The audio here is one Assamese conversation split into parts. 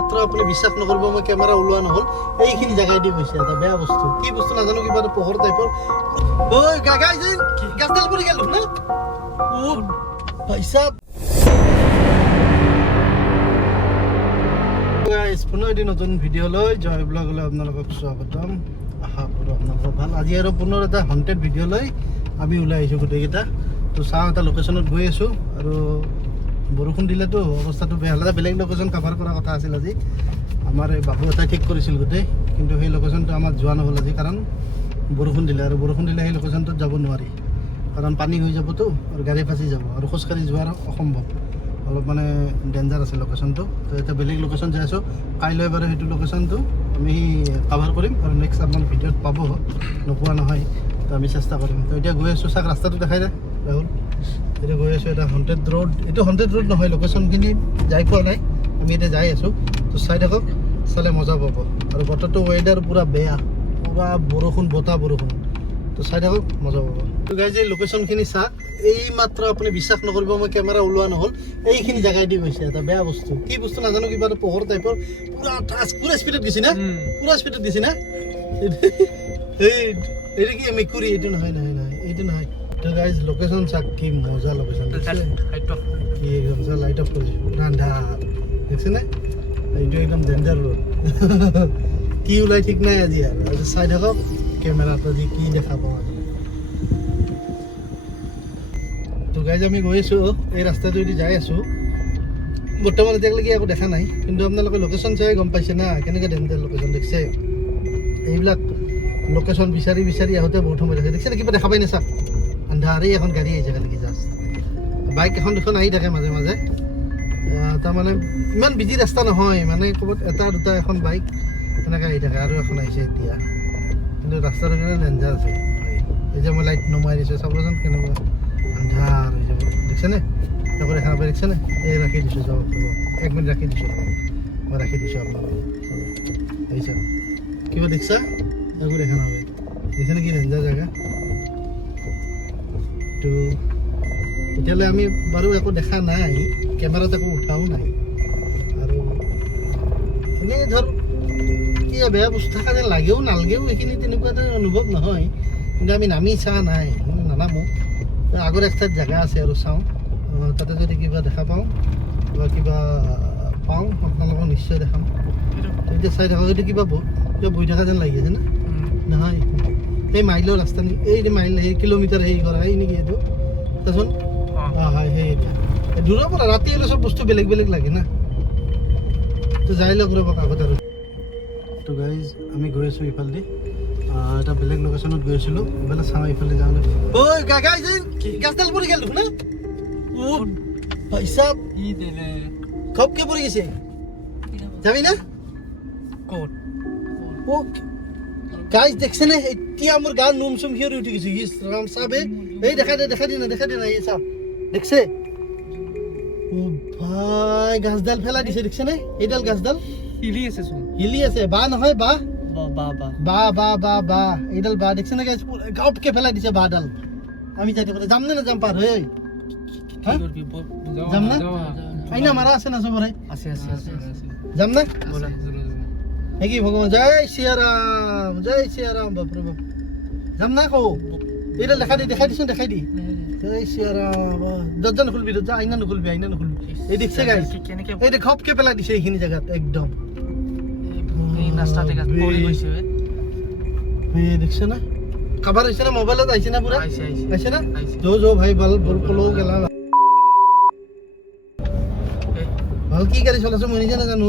মাত্ৰ আপুনি বিশ্বাস নকৰিব, মই কেমেৰা ওলোৱা নহ'ল, এইখিনি জেগাই দি গৈছে এটা বেয়া বস্তু। কি বস্তু নাজানো, কিবা এটা পোহৰ টাইপৰ। ঐ গাগাই যে গাছডাল পৰি গেল না। ও পইচা গাইজ, পুনৰ এটি নতুন ভিডিঅ'লৈ জয় ব্লগলৈ আপোনালোকক স্বাগতম। আশা কৰোঁ আপোনালোকৰ ভাল। আজি আৰু পুনৰ এটা হণ্টেড ভিডিঅ' লৈ আমি ওলাই আহিছোঁ গোটেইকেইটা। তো চাওঁ, এটা লোকেশ্যনত গৈ আছোঁ আৰু বৰষুণ দিলেতো অৱস্থাটো বেয়া হ'লে বেলেগ লোকেশ্যন কাভাৰ কৰাৰ কথা আছিল আজি। আমাৰ এই বাবু এটাই ঠিক কৰিছিল গোটেই, কিন্তু সেই লোকেশ্যনটো আমাৰ যোৱা নহ'ল আজি, কাৰণ বৰষুণ দিলে। আৰু বৰষুণ দিলে সেই লোকেশ্যনটোত যাব নোৱাৰি, কাৰণ পানী হৈ যাবতো আৰু গাড়ী ফাঁচি যাব আৰু খোজকাঢ়ি যোৱাৰ অসম্ভৱ, অলপ মানে ডেঞ্জাৰ আছে লোকেশ্যনটো। তো এতিয়া বেলেগ লোকেশ্যন যাই আছোঁ। কাইলৈ বাৰু সেইটো লোকেশ্যনটো আমি কাভাৰ কৰিম আৰু নেক্সট আপোনাৰ ভিডিঅ'ত পাব, নোপোৱা নহয়। তো আমি চেষ্টা কৰিম। তো এতিয়া গৈ আছোঁ, চাওক ৰাস্তাটো দেখাই দে ৰাহুল। এতিয়া গৈ আছোঁ, এটা হণ্টেড ৰোড। এইটো হণ্টেড ৰোড নহয়, লোকেশ্যনখিনি যাই পোৱা নাই, আমি এতিয়া যাই আছোঁ। তো চাই থাকক, চালে মজা পাব। আৰু বতৰটো ৱেডাৰ পূৰা বেয়া, পূৰা বৰষুণ, বতাহ বৰষুণ। তো চাই থাকক, মজা পাব। তো গাইজ, এই লোকেশ্যনখিনি চাওক। এই মাত্ৰ আপুনি বিশ্বাস নকৰিব, মই কেমেৰা ওলোৱা নহ'ল, এইখিনি জেগাই দি গৈছে এটা বেয়া বস্তু। কি বস্তু নাজানো, কিবা এটা পোহৰ টাইপৰ। পূৰা স্পীডত গৈছে না, পূৰা স্পীডত দিছে না। এইটো কি মেকুৰী? এইটো নহয় নহয় নহয়, এইটো নহয়। তো গাইজ, লোকেশ্যন চাওক, কি মজা লোকেশ্যন। কি একদম লাইট অফ কৰিছোঁ, পুৰা আন্ধাৰ দেখিছেনে? এইটো একদম ডেঞ্জাৰ ৰোড। কি ওলাই ঠিক নাই আজি। আৰু চাই থাকক কেমেৰাত আজি কি দেখা পাওঁ আজি। তো গাইজ, আমি গৈ আছোঁ, এই ৰাস্তাটোৱেদি যাই আছোঁ। বৰ্তমান এতিয়ালৈকে একো দেখা নাই, কিন্তু আপোনালোকে লোকেশ্যন চাই গম পাইছে না কেনেকৈ ডেঞ্জাৰ লোকেশ্যন দেখিছে। এইবিলাক লোকেশ্যন বিচাৰি বিচাৰি আহোঁতে বহুত সময় দেখিছে। দেখিছে কিবা দেখা পাই নে? চাওক, আন্ধাৰ। এই এখন গাড়ী আহিছে খালি, জাষ্ট বাইক এখন দুখন আহি থাকে মাজে মাজে। তাৰমানে ইমান বিজি ৰাস্তা নহয়, মানে ক'ৰবাত এটা দুটা এখন বাইক এনেকৈ আহি থাকে। আৰু এখন আহিছে এতিয়া, কিন্তু ৰাস্তাটো কাৰণে ডেঞ্জাৰ আছে। এই যে মই লাইট নমাই দিছোঁ, চাবচোন কেনেকুৱা আন্ধাৰ হৈ যাব। দেখিছেনে? আকৌ দেখা নাপাই, দেখিছেনে? এই ৰাখি দিছোঁ, যাব 1 মিনিট ৰাখি দিছোঁ, মই ৰাখি দিছোঁ আপোনালোকক। দেখিছে কিবা দেখিছা? একো দেখা নাপায়। দেখিছেনে কি ডেঞ্জাৰ জেগা? তো এতিয়ালৈ আমি বাৰু একো দেখা নাই, কেমেৰাত একো উঠাও নাই। আৰু এনেই ধৰ কি বেয়া বস্তু থকা যেন লাগেও নালাগেও, এইখিনি তেনেকুৱা এটা অনুভৱ নহয়। কিন্তু আমি নামি চোৱা নাই, নানামো। আগৰ এক ঠাইত জেগা আছে আৰু চাওঁ, তাতে যদি কিবা দেখা পাওঁ বা কিবা পাওঁ আপোনালোকক নিশ্চয় দেখাম। এতিয়া চাই থাকক, এইটো কিবা বহি থকা যেন লাগি আছে না? নহয়, এই মাইলৰ ৰাস্তা নেকি? এই মাইল, সেই কিলোমিটাৰ হেৰি কৰা এই নেকি এইটো? চাচোন, হয় সেই দূৰৰ পৰা ৰাতি হ'লে চব বস্তু বেলেগ বেলেগ লাগে না। তো যাই লওক ৰ'ব কাষত আৰু। তো গাইজ, আমি গৈ আছোঁ ইফালেদি, এটা বেলেগ লোকেশ্যনত গৈ আছিলোঁ। ইফালে চাওঁ, ইফালে যাওঁ। ঐ গাগাই যে গাছডাল পৰি গেল না। ও পইচা খপকে পৰি গৈছে, যাবি না? ক'ত? ও গাইজ, দেখছেনে? এতিয়া মোৰ গা নোম চুম সিঁয়ৰি উঠি গৈছে। ইছ ৰাম, চাবে এই দেখাই দে, দেখাই দে না, দেখাই দে না, এই চাওক, দেখছে? ও ভাই, গাছডাল ফেলাই দিছে, দেখছেনে? এইডাল গাছডাল হিলি আছে চোন। হিলি আছে। বা নহয়, বা বা এইডাল বা দেখছে না গাইজ, ঘপকে ফেলাই দিছে বাঁহডাল। আমি যাই থাকোঁতে যাম নে নাযাম পাৰ হৈ? যাম না? আইনা মাৰা আছে না চবৰে? আছে যাম না? ব'লা। হে কি ভগৱান, জয় শ্ৰীৰাম, জয় শ্ৰীৰাম। বাপৰে বাপ, যাম না কৌ? এইডাল দেখাই দিছোন, দেখাই দি। জয় শ্ৰীৰাম। দৰ্জা নুখুলবি, দৰ্জা আইনা নুখুলবি, আইনা নুখুলবি। এই দেখছে গাইজ, এই ঘপকে পেলাই দিছে এইখিনি জেগাত একদম। দেখছে না? কাবাৰ হৈছে না? মোবাইলত আহিছে না? পুৰা আহিছে না? যো ভাই, ভাল কলো গেলা ভাল। কি গাড়ী চলাইছো মই নিজে নাজানো।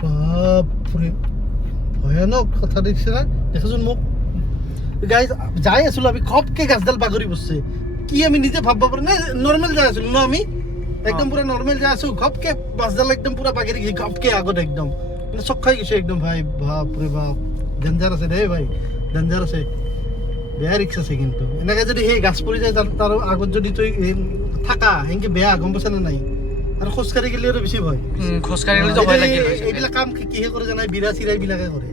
বাপৰে, ভয়ানক কথা দেখিছে না? দেখাচোন মোক গাইজ, যাই আছিলো আমি, ঘপকে গাছডাল বাগৰি বসছে। কি আমি নিজে ভাবব পাৰো না? নৰ্মেল যাই আছিলো ন, আমি একদম পুৰা নৰ্মেল যাই আছো, ঘপকে বাছডাল একদম পুৰা বাগৰি গেছে, ঘপকে আগত একদম মানে চক খাই গৈছে একদম। ভাই বাপৰে বাপ, ডেঞ্জাৰ আছে দেই ভাই, ডেঞ্জাৰ আছে, বেয়া ৰিক্স আছে। কিন্তু এনেকে যদি সেই গাছ পৰি যায়, তাৰ আগত যদি তই থাকা, সেনেকে বেয়া, গম পাইছা নে নাই? আৰু খোজকাঢ়ি গেলে আৰু বেছি ভয়। এইবিলাক কাম কিহে কৰে জানাই? বিৰা চিৰাই বিলাকে কৰে।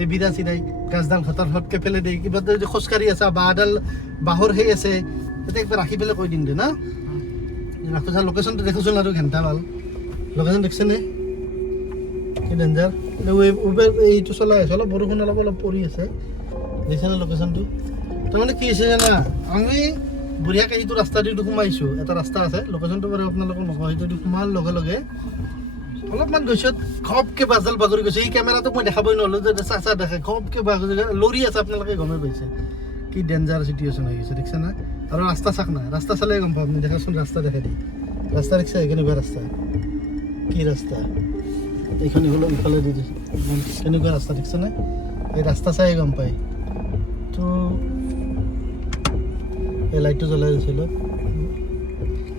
এই বিৰা চিৰাই গাছডাল হঠাৎ হতকে পেলাই দিয়ে। কিবা যদি খোজকাঢ়ি আছা, বাঁহডাল বাঁহৰ সেই আছে, তাতে একবাৰ ৰাখি পেলাই কৈ দিম দে না। ৰাখোঁ, লোকেশ্যনটো দেখোচোন আৰু ঘণ্টা ভাল লোকেশ্যন দেখছেনে? কি ডেঞ্জাৰ উবেৰ এইটো চলাই আছে অলপ বৰষুণ অলপ অলপ পৰি আছে দেখিছেনে লোকেশ্যনটো তাৰমানে কি হৈছে জানা আমি বঢ়িয়াকৈ এইটো ৰাস্তা দি সোমাইছোঁ এটা ৰাস্তা আছে লোকেশ্যনটো বাৰু আপোনালোকক নকওঁ সেইটো দি সোমাৰ লগে লগে অলপমান গৈছোঁ ঘপকৈ বাজাল বাগৰি গৈছে এই কেমেৰাটোক মই দেখাবই নোৱাৰিলোঁ যে চাচা দেখে ঘপকৈ বাগৰি লৰি আছে আপোনালোকে গমেই পাইছে কি ডেঞ্জাৰ চিটুৱেশ্যন হৈ গৈছে দেখিছে না আৰু ৰাস্তা চাক নাই ৰাস্তা চালে গম পাব আপুনি দেখাচোন ৰাস্তা দেখাই দি ৰাস্তা দেখিছে কেনেকুৱা ৰাস্তা কি ৰাস্তা এইখন ইফালে ইফালে দি দিছে কেনেকুৱা ৰাস্তা দেখিছেনে এই ৰাস্তা চাই গম পায় তো এই লাইটটো জ্বলাই দিছিলোঁ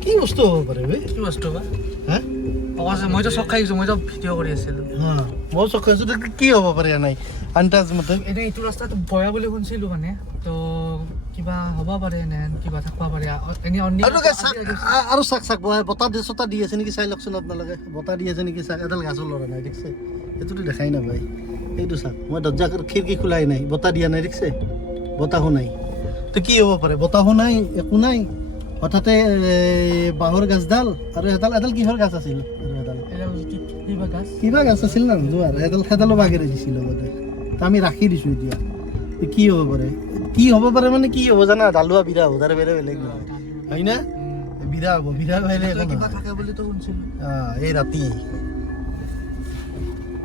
কি বস্তু হ'ব পাৰে বে কি বস্তু বা হা মইতো চক খাই গৈছোঁ মইতো ভিডিঅ' কৰি আছিলোঁ হা মই চক খাইছোঁ কি হ'ব পাৰে নাই আন্দাজ মতে এনেই এইটো ৰাস্তাটো ভয়া বুলি শুনিছিলোঁ মানে তো কিবা হ'ব পাৰে এনে কিবা থাকিব পাৰে এনেই আৰু চাক চাক বতাহ দি চতাহ দি আছে নেকি চাই লওকচোন আপোনালোকে বতাহ দি আছে নেকি চাক এডাল গাছৰ লৰা নাই দেখিছে সেইটোতো দেখাই নাপায় এইটো চাক মই দৰ্জা খিৰিকী খোলাই নাই বতাহ দিয়া নাই দেখিছে বতাহো নাই তো কি হ'ব পাৰে বতাহো নাই একো নাই হঠাতে বাঁহৰ গাছডাল আৰু এডাল কিহৰ গাছ আছিল আৰু এডাল কিবা গাছ আছিল না যোৱাৰ এডালো বাগেৰে দিছিল লগতে তো আমি ৰাখি দিছোঁ এতিয়া কি হ'ব পাৰে মানে কি হ'ব জানা ডালুৱা বিৰা হ'ব তাৰে বেলেগ বেলেগ হয় না বিৰা হ'ব বিৰা বাহিৰে কিবা থাকে বুলিতো শুনিছিলোঁ এই ৰাতি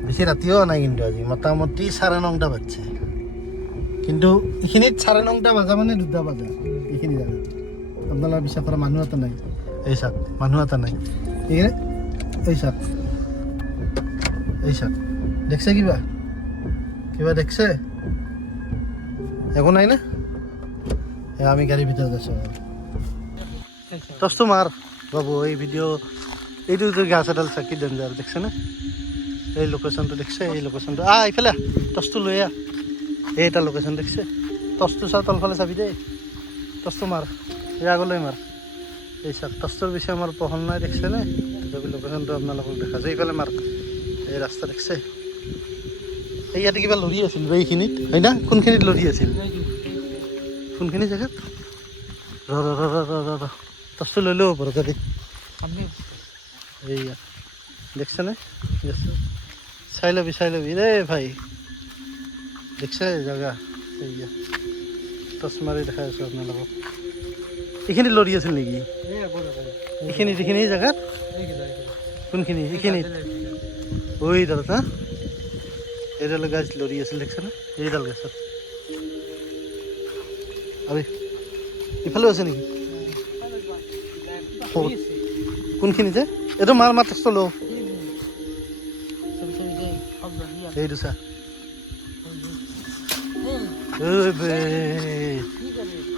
বেছি ৰাতিও নাই কিন্তু আজি মোটামুটি 9:30 বাজছে কিন্তু এইখিনিত 9:30 বাজা মানে 2টা বাজা এইখিনি জাগা আপোনালোকে বিশ্বাস কৰা মানুহ এটা নাই এই চাক মানুহ এটা নাই এই চাক দেখছে কিবা দেখছে একো নাই না আমি গাড়ীৰ ভিতৰত আছোঁ টচটো মাৰ বাবু এই ভিডিঅ' এইটো গাছ এডাল চাকি ডেঞ্জাৰ দেখছে না এই লোকেশ্যনটো দেখছে এই লোকেশ্যনটো এইফালে টচটো লৈ এইটা লোকেশ্যন দেখছে টচটো চা তলফালে চাবি দেই টচটো মাৰ এই আগলৈ মাৰ এই চাক টচটোৰ বেছি আমাৰ পহল নাই দেখছে নে তথাপি লোকেশ্যনটো আপোনালোকক দেখাইছে এইফালে মাৰ এই ৰাস্তা দেখছে এই ইয়াতে কিবা লৰি আছিল এইখিনিত হয় না কোনখিনিত লৰি আছিল কোনখিনি জেগাত ৰ টচটো লৈ ল'ব পাৰোঁ তাতে এইয়া দেখছেনে চাই ল'বি দেই ভাই দেখছে জেগা এইয়া টচ মাৰি দেখাই আছোঁ আপোনালোকক এইখিনিত লৰি আছিল নেকি এইখিনি জেগাত কোনখিনি এইখিনিত এইডাল হা এইডাল গাছ লৰি আছিল দেখছে না এইডাল গাছত আৰু ইফালেও আছে নেকি কোনখিনি যে এইটো মাৰ টচটো লওঁ এইটো চা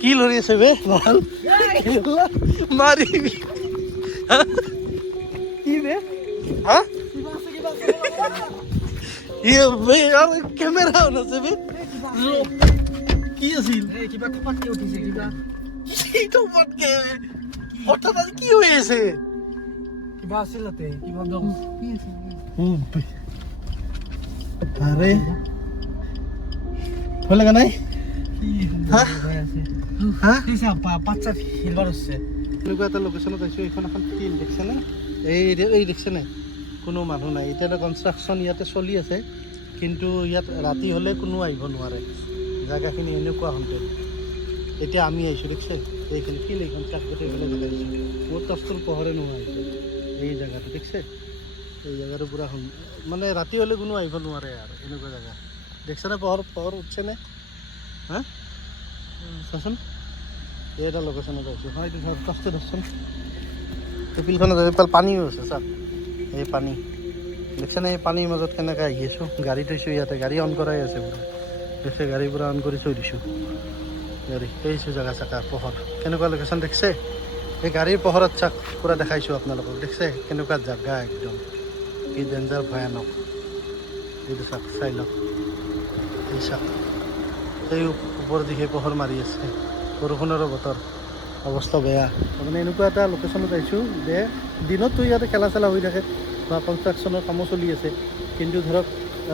কি লৰি আছে বে ভাল মাৰিবি কি বে হা কেমেৰা আছে বে কি আছিল কিবা খপাতকে উঠিছে হঠাৎ আজি কি হৈ আছে কিবা আছিল তাতে কিবা আরে ভয় লাগা নাই বাচ্চা ফিলবার হচ্ছে এনেকুৱা এটা লোকেশ্যনত আহিছোঁ এইখন এখন ফিল্ড দেখিছেনে এই দেখিছেনে কোনো মানুহ নাই এতিয়ালৈ কনষ্ট্ৰাকশ্যন ইয়াতে চলি আছে কিন্তু ইয়াত ৰাতি হ'লে কোনো আহিব নোৱাৰে জেগাখিনি এনেকুৱা হণ্টেড এতিয়া আমি আহিছোঁ দেখিছে এইখিনি ফিল্ড এইখন কাষতে এইফালে জেগা আহিছোঁ মোৰ টচটোৰ পোহৰে নোহোৱা আহিছে এই জেগাটো দেখিছে এই জেগাটো পূৰা মানে ৰাতি হ'লে কোনো আহিব নোৱাৰে আৰু এনেকুৱা জেগা দেখছেনে পোহৰ উঠছেনে হা চাচোন এটা লোকেশ্যনত আহিছোঁ হয় এইটো টচটো ধৰচোন ফিল্ডখনত পানীও আছে চাওক এই পানী দেখছেনে এই পানীৰ মাজত কেনেকৈ আহি আছোঁ গাড়ী থৈছোঁ ইয়াতে গাড়ী অন কৰাই আছে পূৰা দেখছে গাড়ী পূৰা অন কৰি থৈ দিছোঁ গাড়ী এইছোঁ জেগা চাকা পোহৰ কেনেকুৱা লোকেশ্যন দেখছে এই গাড়ীৰ পোহৰত চাক পূৰা দেখাইছোঁ আপোনালোকক দেখছে কেনেকুৱা জেগা একদম কি ডেঞ্জাৰ ভয়ানক এইটো চাক চাই লওক এই চাক সেই ওপৰৰ দিশে পোহৰ মাৰি আছে বৰষুণৰো বতৰ অৱস্থা বেয়া তাৰমানে এনেকুৱা এটা লোকেশ্যনত আহিছোঁ যে দিনততো ইয়াতে খেলা চেলা হৈ থাকে বা কনষ্ট্ৰাকশ্যনৰ কামো চলি আছে কিন্তু ধৰক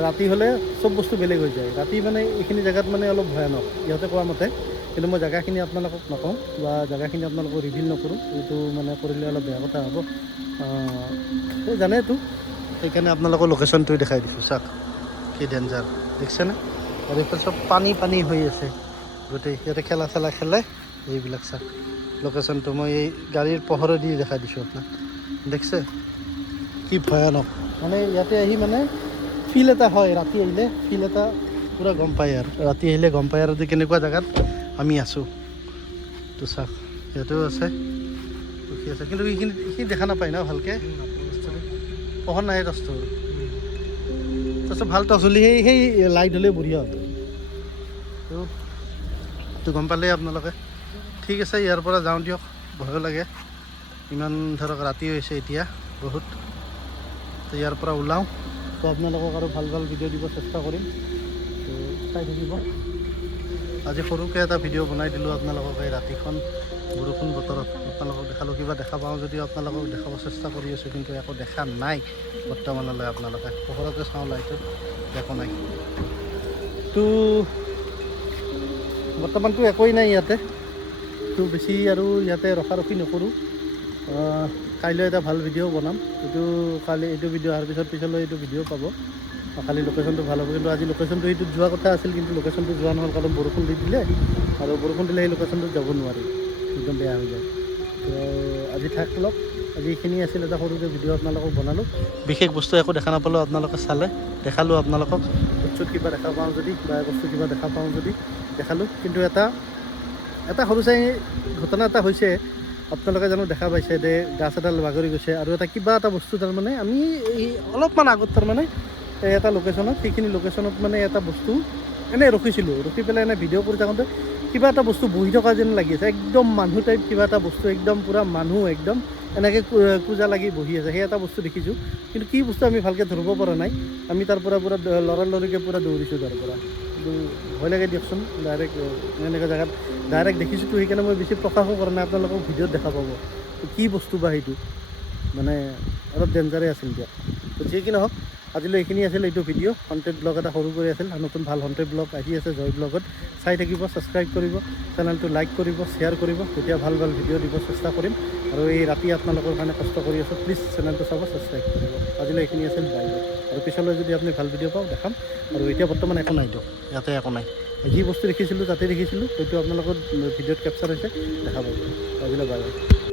ৰাতি হ'লে চব বস্তু বেলেগ হৈ যায় ৰাতি মানে এইখিনি জেগাত মানে অলপ ভয়ানক ইহঁতে কোৱা মতে কিন্তু মই জেগাখিনি আপোনালোকক নকওঁ বা জেগাখিনি আপোনালোকক ৰিভিল নকৰোঁ এইটো মানে কৰিলে অলপ বেয়া কথা হ'ব জানেতো সেইকাৰণে আপোনালোকৰ লোকেশ্যনটো দেখাই দিছোঁ চাওক কি ডেঞ্জাৰ দেখিছেনে আৰু এইফালে চব পানী পানী হৈ আছে গোটেই ইয়াতে খেলা চেলা খেলে এইবিলাক চাওক লোকেশ্যনটো মই এই গাড়ীৰ পোহৰেদি দেখাই দিছোঁ আপোনাক দেখিছে কি ভয়ানক মানে ইয়াতে আহি মানে ফিল এটা হয় ৰাতি আহিলে ফিল এটা পূৰা গম পায় আৰু ৰাতি আহিলে গম পায় আৰু যে কেনেকুৱা জেগাত আমি আছোঁ তো চাওক ইয়াতেও আছে ৰখি আছে কিন্তু এইখিনি দেখা নাপায় ন ভালকৈ পোহৰ নাই টৰ্চটো তাৰপিছত ভাল টৰ্চ হ'লে সেই লাইট হ'লে বঢ়িয়া হ'ব তো গম পালে আপোনালোকে ঠিক আছে ইয়াৰ পৰা যাওঁ দিয়ক ভয়ো লাগে ইমান ধৰক ৰাতি হৈছে এতিয়া বহুত তো ইয়াৰ পৰা ওলাওঁ তো আপোনালোকক আৰু ভাল ভাল ভিডিঅ' দিব চেষ্টা কৰিম তো চাই থাকিব আজি সৰুকৈ এটা ভিডিঅ' বনাই দিলোঁ আপোনালোকক এই ৰাতিখন বৰষুণ বতৰত আপোনালোকক দেখালোঁ কিবা দেখা পাওঁ যদিও আপোনালোকক দেখাব চেষ্টা কৰি আছোঁ কিন্তু একো দেখা নাই বৰ্তমানলৈ আপোনালোকে পোহৰতে চাওঁ লাইটত একো নাই তো বৰ্তমানটো একোৱেই নাই ইয়াতে তো বেছি আৰু ইয়াতে ৰখাৰখি নকৰোঁ কাইলৈ এটা ভাল ভিডিঅ' বনাম কালি এইটো ভিডিঅ' অহাৰ পিছলৈ এইটো ভিডিঅ' পাব খালি লোকেশ্যনটো ভাল হ'ব কিন্তু আজি লোকেশ্যনটো এইটোত যোৱা কথা আছিল কিন্তু লোকেশ্যনটো যোৱা নহ'ল কাৰণ বৰষুণ দি দিলে আৰু বৰষুণ দিলে সেই লোকেশ্যনটোত যাব নোৱাৰি একদম বেয়া হৈ যায় তো আজি থাকক আজি এইখিনি আছিল এটা সৰুকৈ ভিডিঅ' আপোনালোকক বনালোঁ বিশেষ বস্তু একো দেখা নাপালোঁ আপোনালোকে চালে দেখালোঁ আপোনালোকক বস্তুত কিবা দেখা পাওঁ যদি বা বস্তু কিবা দেখা পাওঁ যদি দেখালোঁ কিন্তু এটা সৰু চাই ঘটনা এটা হৈছে আপোনালোকে জানো দেখা পাইছে যে গাছ এডাল বাগৰি গৈছে আৰু এটা কিবা এটা বস্তু তাৰমানে আমি এই অলপমান আগত তাৰমানে এটা লোকেশ্যনত সেইখিনি লোকেশ্যনত মানে এটা বস্তু এনেই ৰখিছিলোঁ ৰখি পেলাই এনেই ভিডিঅ' কৰি থাকোঁতে কিবা এটা বস্তু বহি থকা যেন লাগি আছে একদম মানুহ টাইপ কিবা এটা বস্তু একদম পূৰা মানুহ একদম এনেকৈ কোজা লাগি বহি আছে সেই এটা বস্তু দেখিছোঁ কিন্তু কি বস্তু আমি ভালকৈ ধৰিব পৰা নাই আমি তাৰ পৰা পূৰা লৰালৰিকৈ পূৰা দৌৰিছোঁ তাৰ পৰা কিন্তু ভয় লাগে দিয়কচোন ডাইৰেক্ট এনেকুৱা জেগাত ডাইৰেক্ট দেখিছোঁতো সেইকাৰণে মই বেছি প্ৰকাশো কৰা নাই আপোনালোকক ভিডিঅ'ত দেখা পাব কি বস্তু বা সেইটো মানে অলপ ডেঞ্জাৰে আছিল দিয়ক তো যি কি নহওক আজিলৈ এইখিনি আছিল এইটো ভিডিঅ' হণ্টেড ব্লগ এটা সৰু কৰি আছিল নতুন ভাল হণ্টেড ব্লগ আহি আছে জয় ব্লগত চাই থাকিব ছাবস্ক্ৰাইব কৰিব চেনেলটো লাইক কৰিব শ্বেয়াৰ কৰিব তেতিয়া ভাল ভাল ভিডিঅ' দিব চেষ্টা কৰিম আৰু এই ৰাতি আপোনালোকৰ কাৰণে কষ্ট কৰি আছোঁ প্লিজ চেনেলটো চাব ছাবস্ক্ৰাইব কৰিব আজিলৈ এইখিনি আছিল বাই আৰু পিছলৈ যদি আপুনি ভাল ভিডিঅ' পাওঁ দেখাম আৰু এতিয়া বৰ্তমান একো নাই দিয়ক ইয়াতে একো নাই যি বস্তু দেখিছিলোঁ তাতে দেখিছিলোঁ সেইটো আপোনালোকৰ ভিডিঅ'ত কেপচাৰ হৈছে দেখা পাব আজিলৈ বাই